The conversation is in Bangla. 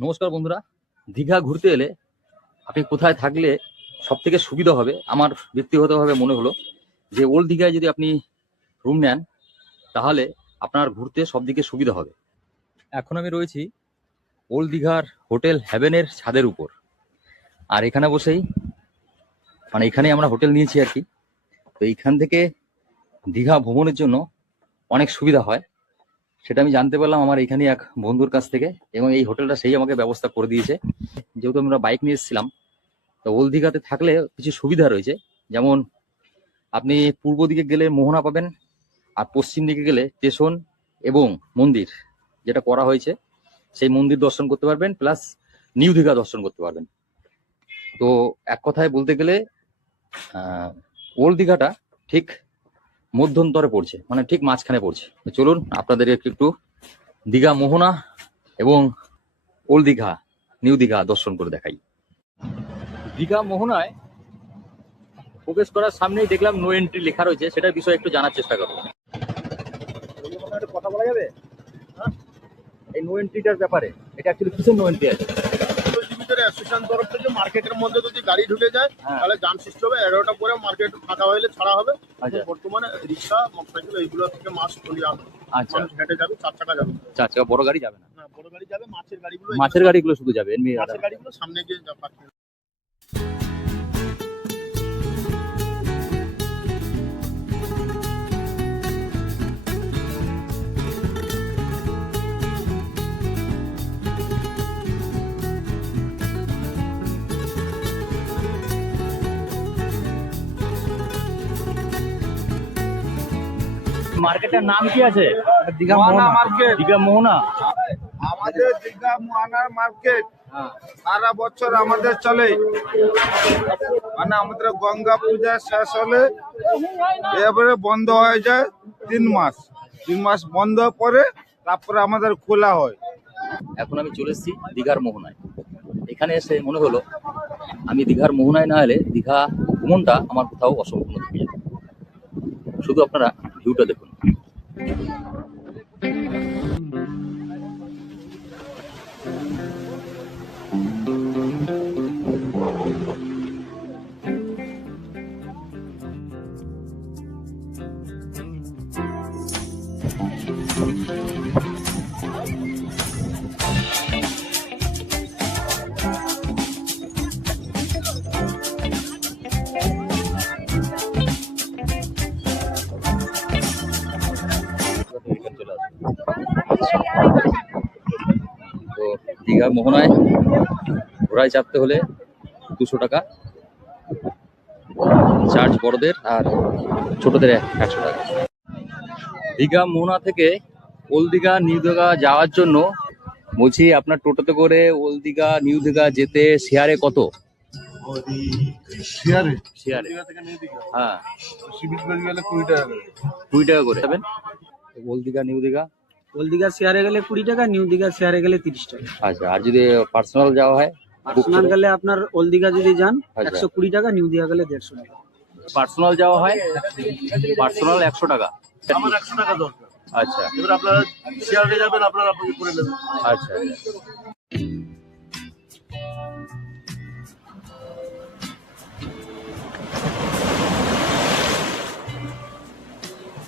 নমস্কার বন্ধুরা, দীঘা ঘুরতে এলে আপনি কোথায় থাকলে সব থেকে সুবিধা হবে আমার ব্যক্তিগতভাবে মনে হলো যে ওল্ড দীঘায় যদি আপনি রুম নেন তাহলে আপনার ঘুরতে সব দিকে সুবিধা হবে। এখন আমি রয়েছি ওল্ড দীঘার হোটেল হেভেনের ছাদের উপর, আর এখানে বসেই এখানে আমরা হোটেল নিয়েছি আর কি। তো এইখান থেকে দীঘা ভ্রমণের জন্য অনেক সুবিধা হয়, সেটা আমি জানতে পারলাম আমার এখানে এক বন্ধুর কাছ থেকে, এবং এই হোটেলটা সেই আমাকে ব্যবস্থা করে দিয়েছে। যেহেতু আমরা বাইক নিয়ে এসেছিলাম, তো ওল্ড দীঘাতে থাকলে কিছু সুবিধা রয়েছে, যেমন আপনি পূর্ব দিকে গেলে মোহনা পাবেন, আর পশ্চিম দিকে গেলে স্টেশন এবং মন্দির যেটা করা হয়েছে সেই মন্দির দর্শন করতে পারবেন, প্লাস নিউ দীঘা দর্শন করতে পারবেন। তো এক কথায় বলতে গেলে ওল্ড দীঘাটা ঠিক মধ্যন্তরে পড়ছে, মানে ঠিক মাঝখানে পড়ছে। তো চলুন আপনাদের একটু দীঘা মোহনা এবং ওল্ড দীঘা নিউ দীঘা দর্শন করে দেখাই। দীঘা মোহনায় প্রবেশ করার সামনেই দেখলাম নো এন্ট্রি লেখা রয়েছে, সেটার বিষয়ে একটু জানার চেষ্টা করবো। কথা বলা যাবে এই নো এন্ট্রিটার ব্যাপারে? এটা অ্যাকচুয়ালি কিসের নো এন্ট্রি আছে? অ্যাসোসিয়েশন তরফ থেকে মার্কেটের মধ্যে যদি গাড়ি ঢুকে যায় তাহলে যান সৃষ্টি হবে, 11টা পরে মার্কেট ফাঁকা হলে ছাড়া হবে। বর্তমানে রিক্সা, মোটরসাইকেল এইগুলো থেকে মাছ চলে আসবে। আচ্ছা, হেঁটে যাবে, 4 চাকা যাবে। 4 চাকা বড় গাড়ি যাবে না? বড় গাড়ি যাবে, মাছের গাড়িগুলো শুধু যাবে, মাছের গাড়িগুলো সামনে গিয়ে পাঠিয়ে। মার্কেটের নাম কি আছে? দীঘা মোহনা মার্কেট। দীঘা মোহনা আমাদের দীঘা মোহনা মার্কেট সারা বছর আমাদের চলে, মানে আমাদের গঙ্গা পূজা শেষ হলে এবারে বন্ধ হয়ে যায় 3 মাস। 3 মাস বন্ধ পরে তারপরে আমাদের খোলা হয়। এখন আমি চলে এসেছি দীঘার মোহনায়। এখানে এসে মনে হলো আমি দীঘার মোহনায় না এলে দীঘা ভ্রমণটা আমার কোথাও অসম্পূর্ণ থেকে যাবে। শুধু আপনারা ভিউটা দেখুন। তো দীঘা মোহনায় ঘোড়ায় চাপতে হলে 200 টাকা চার্জ বড়দের, আর ছোটদের 100 টাকা। দীঘা মোহনা থেকে ওল্ড দীঘা নিউ দীঘা যাওয়ার জন্য বলছি আপনার টোটোতে করে ওল্ড দীঘা নিউ দীঘা যেতে শেয়ারে কত? শেয়ারে হ্যাঁ, 20 টাকা করে যাবেন। Old Digha new Digha, old Digha শেয়ারে গেলে 20 টাকা, নিউ দীঘা শেয়ারে গেলে 30 টাকা। আচ্ছা, আর যদি পার্সোনাল যাওয়া হয়? পার্সোনাল গেলে আপনার ওল্ড দীঘা যদি যান আচ্ছা। 120 টাকা, নিউ দীঘা গেলে 150 টাকা। পার্সোনাল যাওয়া হয়, পার্সোনাল 100 টাকা। আমার 100 টাকা দরকার। আচ্ছা, এবার আপনারা শেয়ারে যাবেন, আপনারা করে নেবেন। আচ্ছা।